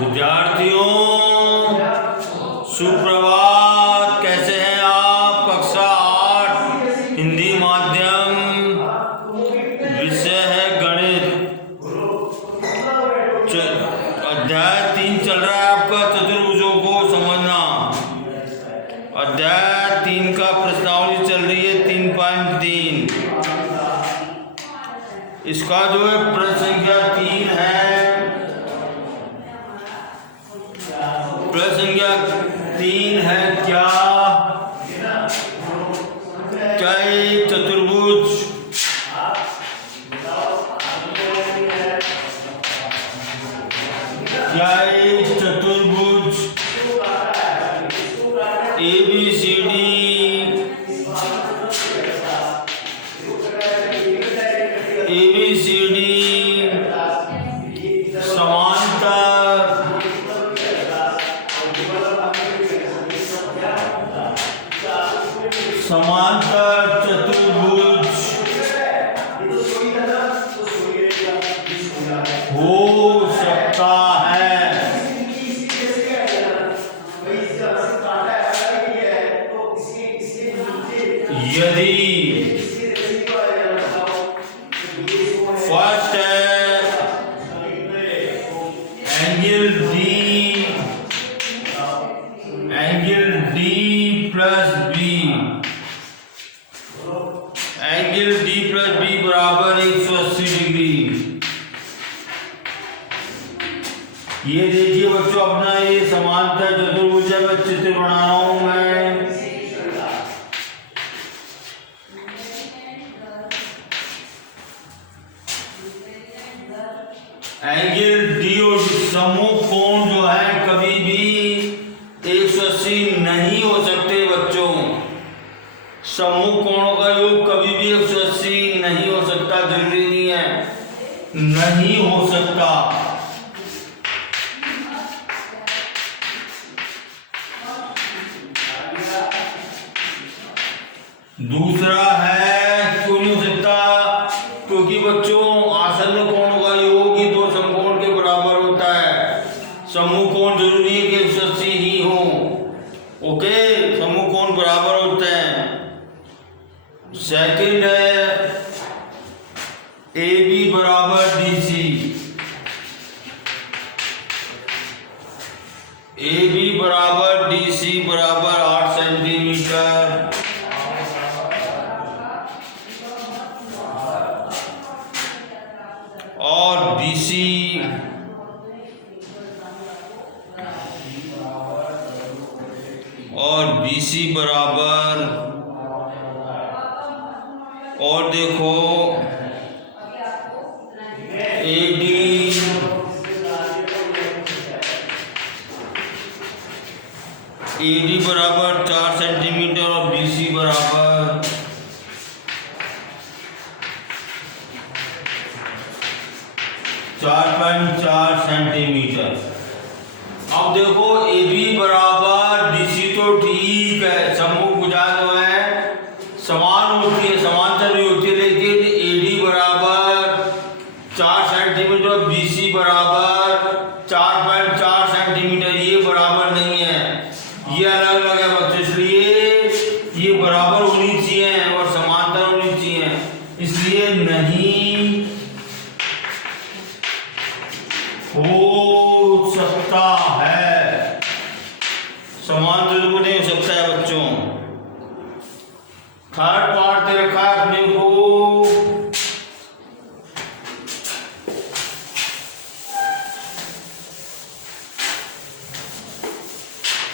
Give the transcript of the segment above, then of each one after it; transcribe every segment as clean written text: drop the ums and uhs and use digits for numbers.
विद्यार्थियों सुप्रभात। कैसे हैं आप? कक्षा 8 हिंदी माध्यम, विषय है गणित। अध्याय 3 चल रहा है आपका, चतुर्भुजों को समझना। अध्याय 3 का प्रश्नावली चल रही है 3.3। इसका जो है प्रश्न संख्या 3 है। प्रश्न संख्या 3 है क्या एक चतुर्भुज ABCD समांतर चतुर्भुज हो सकता है यदि फर्स्ट है एंगल D प्लस B बराबर 180 डिग्री। ये देखिए बच्चों, अपना ये समांतर चतुर्भुज का चित्र बना रहा हूं मैं। एंगल D और समूह कोण जो है कभी भी 180 नहीं हो सकते बच्चों। समूह कोणों का योग कभी भी 180 नहीं हो सकता, जरूरी नहीं है, नहीं हो सकता। दूसरा है क्यों नहीं हो सकता? क्योंकि बच्चों आसन्न कोणों का योग ही दो समकोण के बराबर होता है। समूह कोण जरूरी है कि 180 ही हो। ओके, समूह कोण बराबर होते हैं। सेकंड है AB बराबर DC। AB बराबर DC बराबर 8 सेंटीमीटर। और BC बराबर, और देखो AD बराबर 4 सेंटीमीटर और BC बराबर 4.4 सेंटीमीटर। अब देखो AB बराबर DC तो ठीक है, समूह भुजा जो है समान होती है, समांतर भी होती है, लेकिन AD बराबर 4 सेंटीमीटर और BC बराबर 4.4 सेंटीमीटर, ये बराबर नहीं है, ये अलग अलग है बच्चों। इसलिए ये बराबर होनी चाहिए और समांतर होनी चाहिए, इसलिए नहीं हो सकता है, समांतर तो नहीं हो सकता है बच्चों। थर्ड पार्ट दे रखा है अपने को,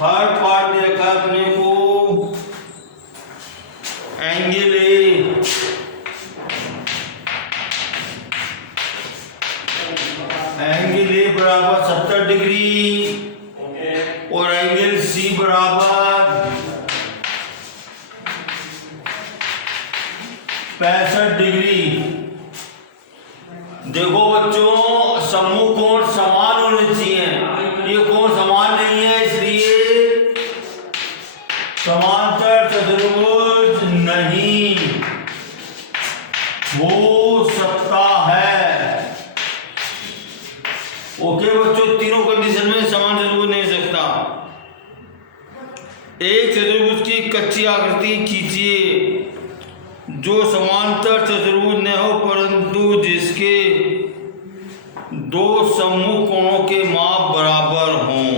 थर्ड पार्ट दे रखा है अपने को एंगल A बराबर 70 डिग्री और एंगल C बराबर 65 डिग्री। देखो बच्चों, समूह कोण समान होने चाहिए, ये कोण समान नहीं है, इसलिए समांतर चतुर्भुज नहीं हो सकता है। ओके देखो बच्चों, तीनों कंडीशन में समान चतुर्भुज नहीं हो सकता। एक चतुर्भुज की कच्ची आकृति खींचिए जो समांतर चतुर्भुज न हो परंतु जिसके दो सम्मुख कोणों के माप बराबर हों।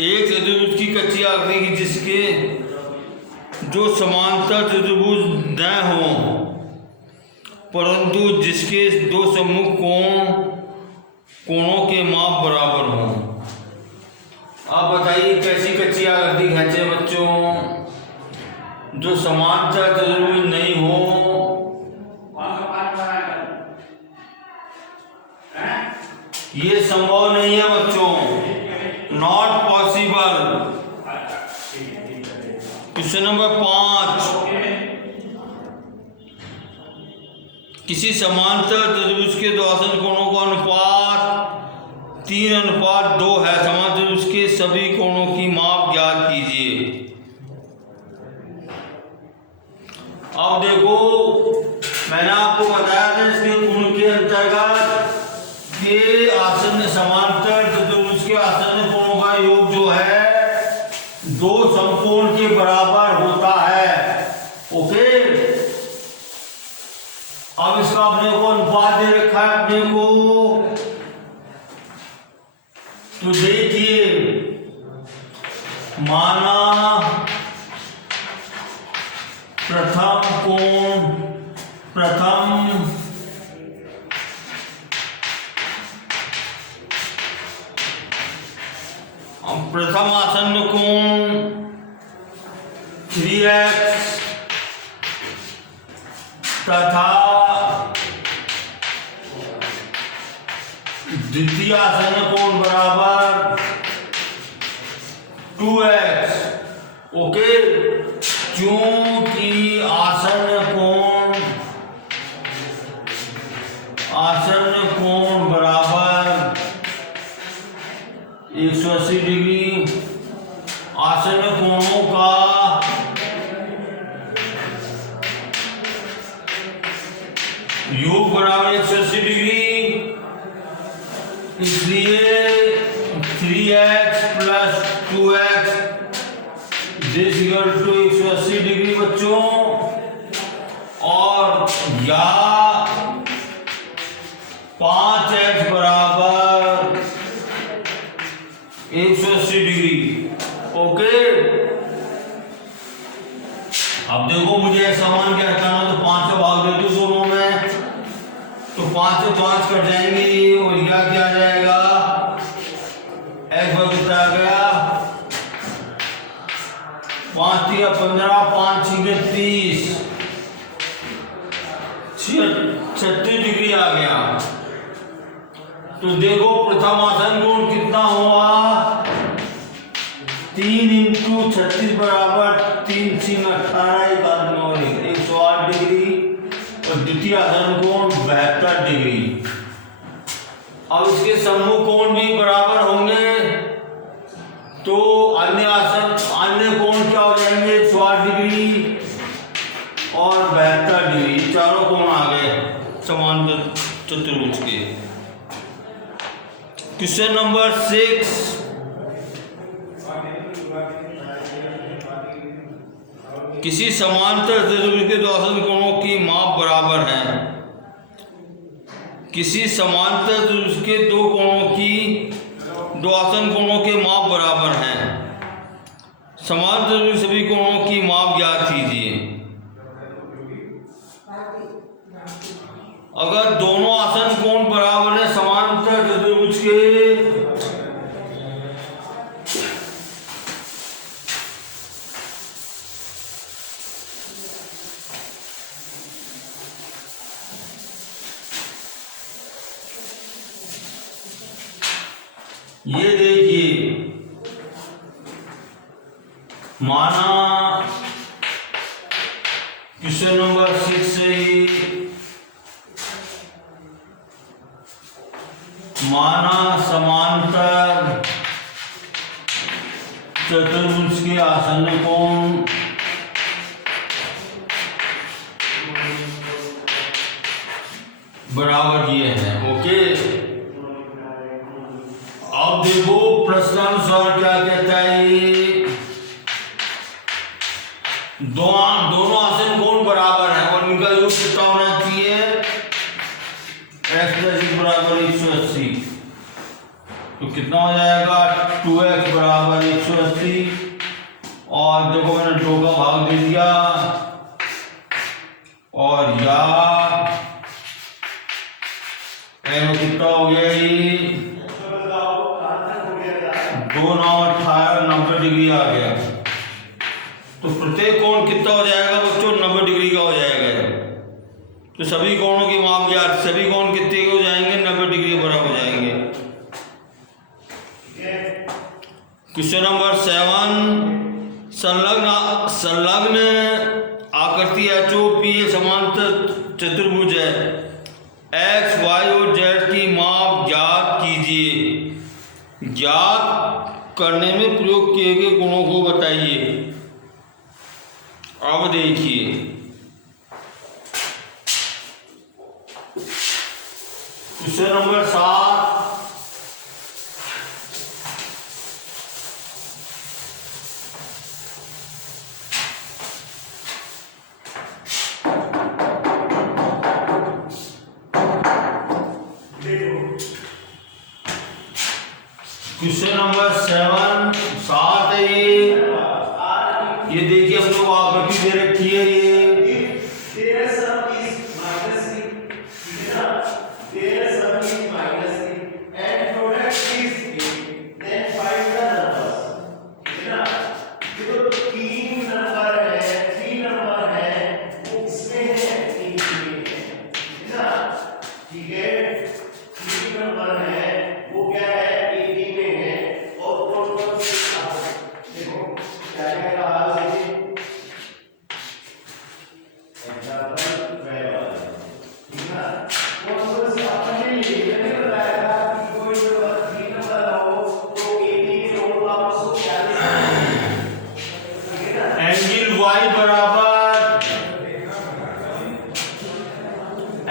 एक चतुर्भुज की कच्ची आकृति जिसके जो समांतर चतुर्भुज न हो परंतु जिसके दो सम्मुख कोणों के माप बराबर हों। आप बताइए कैसी कच्ची आकृति खींचे बच्चों जो समांतर चतुर्भुज नहीं हो। ये संभव नहीं है बच्चों, नॉट पॉसिबल। क्वेश्चन नंबर 5, किसी समांतर चतुर्भुज के दो आसन कोणों का अनुपात 3:2 है। समांतर चतुर्भुज के सभी कोणों की माप ज्ञात कीजिए। अब देखो, मैंने आपको बताया था इसके गुण के अंतर्गत कि आसन्न समांतर चतुर्भुज के आसन्न कोणों का योग जो है दो समकोण के बराबर होता है। ओके, अब इसका अपने को अनुपात दे रखा है अपने को, तो देखिए माना प्रथम आसन्न कोण 3x तथा द्वितीय आसन्न कोण बराबर 2x। ओके, क्योंकि आसन्न कोण बराबर 180 डिग्री, आसन्न कोणों का योग बराबर 180 डिग्री, इसलिए 3x + 2x = 180 डिग्री बच्चों। और या 5x बराबर 180 डिग्री। ओके, अब देखो मुझे समान क्या हटाना, तो 5 का भाग दे दो दोनों में, तो 5 से 5 कट जाएंगे और यह क्या आ जाएगा, x भाग कितना आ गया 5 × 15, 5 × 30, 36 डिग्री आ गया। तो देखो प्रथम आसन्न कोण कितना हुआ, 3 × 36 बराबर 3 × 18 108 डिग्री, और द्वितीय आसन्न कोण 72 डिग्री। अब इसके सम्मुख कोण भी बराबर होंगे, तो अन्य कोण क्या हो जाएंगे, 108 डिग्री और 72 डिग्री, चारों कोण आ गए समांतर चतुर्भुज के। क्वेश्चन नंबर 6, किसी समांतर चतुर्भुज के दो आसन्न कोणों की माप बराबर है। किसी समांतर चतुर्भुज के दो आसन्न कोणों के माप बराबर हैं। समांतर चतुर्भुज के सभी कोणों की माप ज्ञात कीजिए। अगर दोनों आसन्न कोण बराबर है समांतर चतुर्भुज के, ये देखिए माना क्वेश्चन नंबर 6 से ही माना समांतर चतुर्भुज के आसन्न कोण बराबर ये है। ओके, अब देखो प्रश्नानुसार क्या कहता है ये, दोनों आसन कोण बराबर है और इनका योग कितना होना चाहिए, x + बराबर 180। तो कितना हो जाएगा 2x बराबर 180 और देखो मैंने 2 का भाग दे दिया और या कितना हो गया ये 2 9 18 90 डिग्री आ गया। तो प्रत्येक कोण कितना हो जाएगा बच्चों 90 डिग्री का हो जाएगा। तो सभी कोणों की माप ज्ञात, सभी कोण कितने के हो जाएंगे 90 डिग्री बराबर हो जाएंगे। क्वेश्चन नंबर 7, संलग्न आकृति HOP समांतर चतुर्भुज है, x y और z की माप ज्ञात कीजिए, ज्ञात करने में प्रयोग किए गए गुणों को बताइए। अब देखिए क्वेश्चन नंबर 7, क्वेश्चन नंबर 7 है ये देखिए हम लोग आकृति दे रखी है ये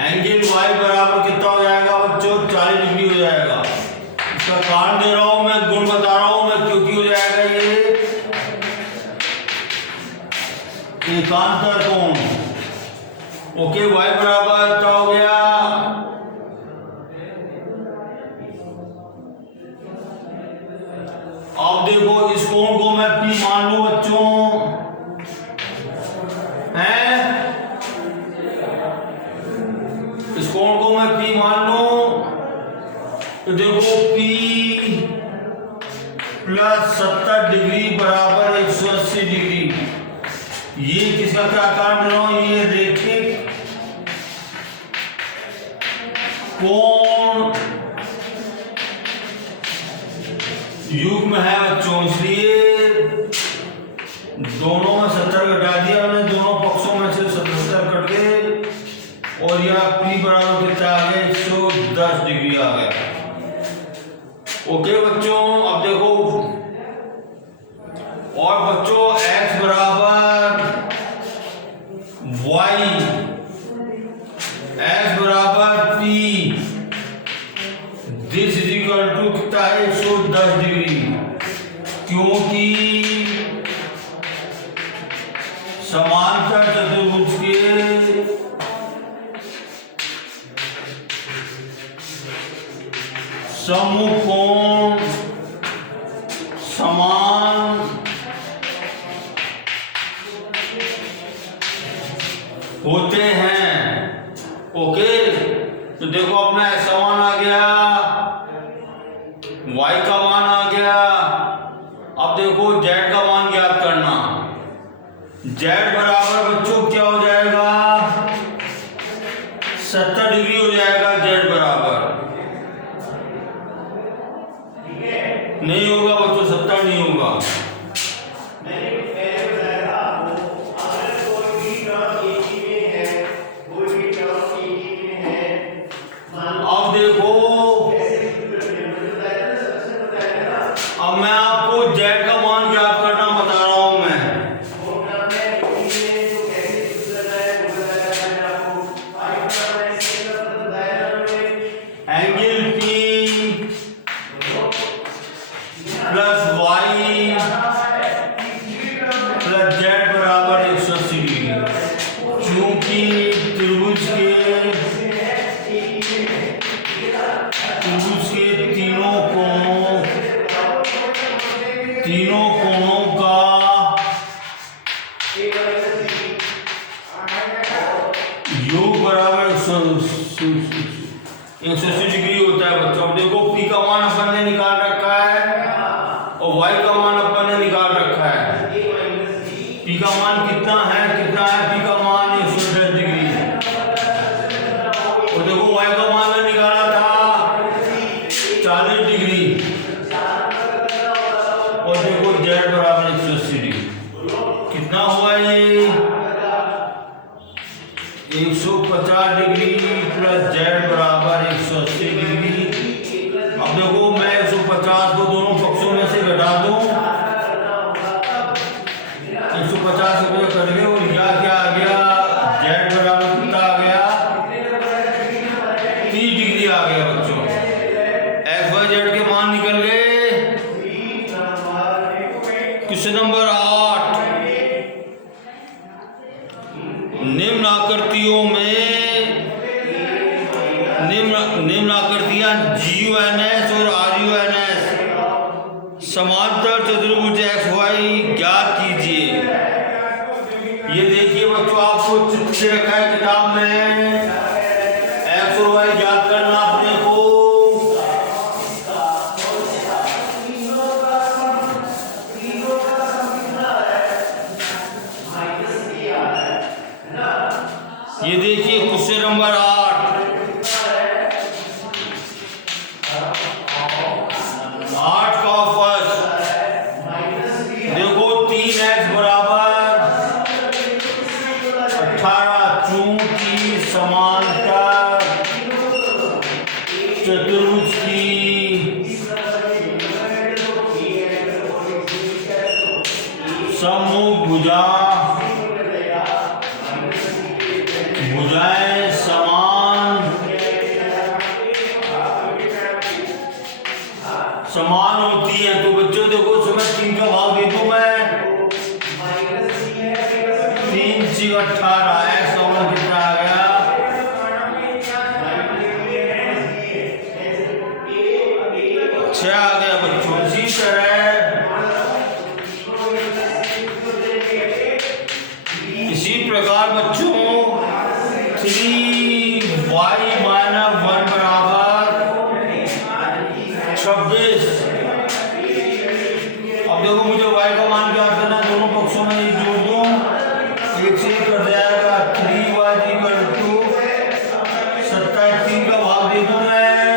एंगल y बराबर कितना हो जाएगा बच्चों 40 डिग्री हो जाएगा। इसका कारण दे रहा हूं मैं, गुण बता रहा हूं मैं, क्योंकि हो जाएगा ये एकांतर कोण। ओके, y बराबर क्या हो गया अब देखो इस कोण को मैं P मान लूं बच्चों है, इस कोण को मैं P मान लूं तो देखो P + 70 डिग्री बराबर 180 डिग्री। ये किसका क्या कारण दे रहा हूं, ये रेखिक कोण युग्म है बच्चों, इसलिए दोनों में 70 घटा दिया मैंने, दोनों पक्षों में से 77 कट गए और यह P बराबर कितना आ गया 110 डिग्री आ गया। ओके बच्चों, अब देखो और बच्चों x बराबर y, x बराबर P, this is equal to कितना है 110 डिग्री, क्योंकि समांतर चतुर्भुज के समकोण समान होते हैं। ओके, तो देखो अपना x मान आ गया, y का मान आ गया। अब देखो z का मान ज्ञात करना, z बराबर बच्चों क्या हो जाएगा 70 डिग्री हो जाएगा z बराबर, नहीं होगा बच्चों 70 नहीं होगा। अब देखो अब मैं आपको z का मान ज्ञात करना बता रहा हूं मैं। U बराबर 180 डिग्री होता है बच्चों। अब देखो P का मान अपन ने निकाल रखा है और Y का मान अपन ने निकाल रखा है। P का मान कितना है P का मान 110 डिग्री है। और देखो Y का मान ने निकाला था 40 डिग्री और देखो Z बराबर 180 डिग्री। कितना हुआ ये 150 डिग्री प्लस Z बराबर 180 डिग्री। अब देखो मैं 150 को दोनों पक्षों में से घटा दूं, 150 से कट गए और यह क्या आ गया Z बराबर कितना आ गया 30 डिग्री आ गया बच्चों। XYZ के मान निकल गए। क्वेश्चन नंबर 8, निम्न आकृतियों में निम्न आकृतियां GUNS और RUNS समांतर चतुर्भुज XY ज्ञात कीजिए। ये देखिए बच्चों आपको चित्र से रखा है किताब में, X और Y ज्ञात करना अपने को। ये देखिए क्वेश्चन नंबर 8, का फर्स्ट देखो 3x बराबर 18 चूंकि समांतर चतुर्भुज की सम्मुख भुजाएं समान होती है। तो बच्चों देखो इसमें 3 का भाग दे दूं मैं, 3 से 18 x का मान कितना आ गया 6 आ गया बच्चों। इसी प्रकार बच्चों 3y - 1 बराबर 26। अब देखो मुझे y का मान क्या करना है, दोनों पक्षों में एक जोड़ दूं, एक से एक कट जाएगा 3y = 27। 3 का भाग दे दूं मैं,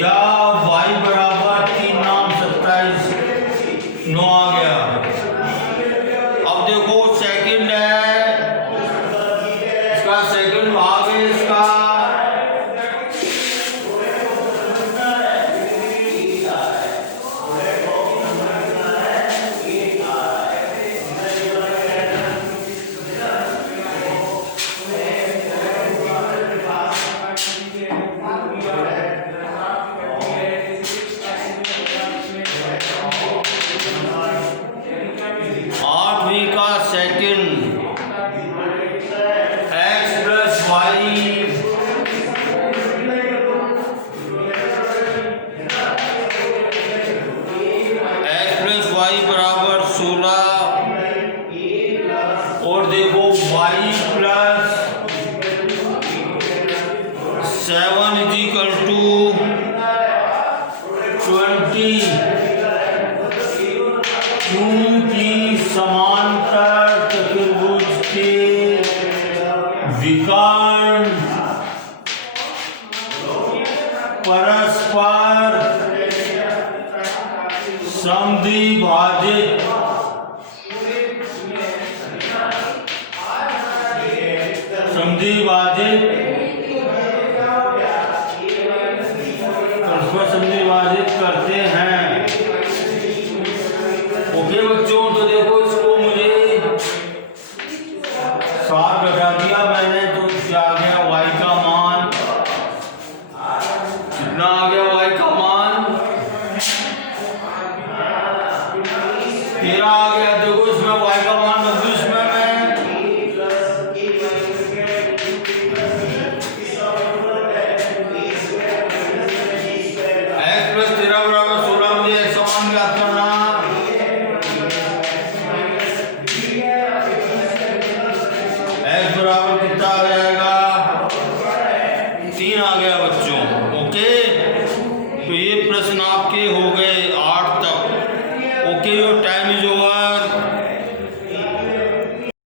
या y बराबर 3 नाम 27 9 आ गया। अब देखो सेकंड है, इसका सेकंड भाग है इसका और देखो y + 7 = 20 क्योंकि समांतर चतुर्भुज के विकर्ण परस्पर समद्विभाजित करते हैं। ओके बच्चों, तो देखो इसको मुझे 7 घटा दिया मैंने, तो क्या आ गया y का मान कितना आ गया, y का मान 13 आ गया।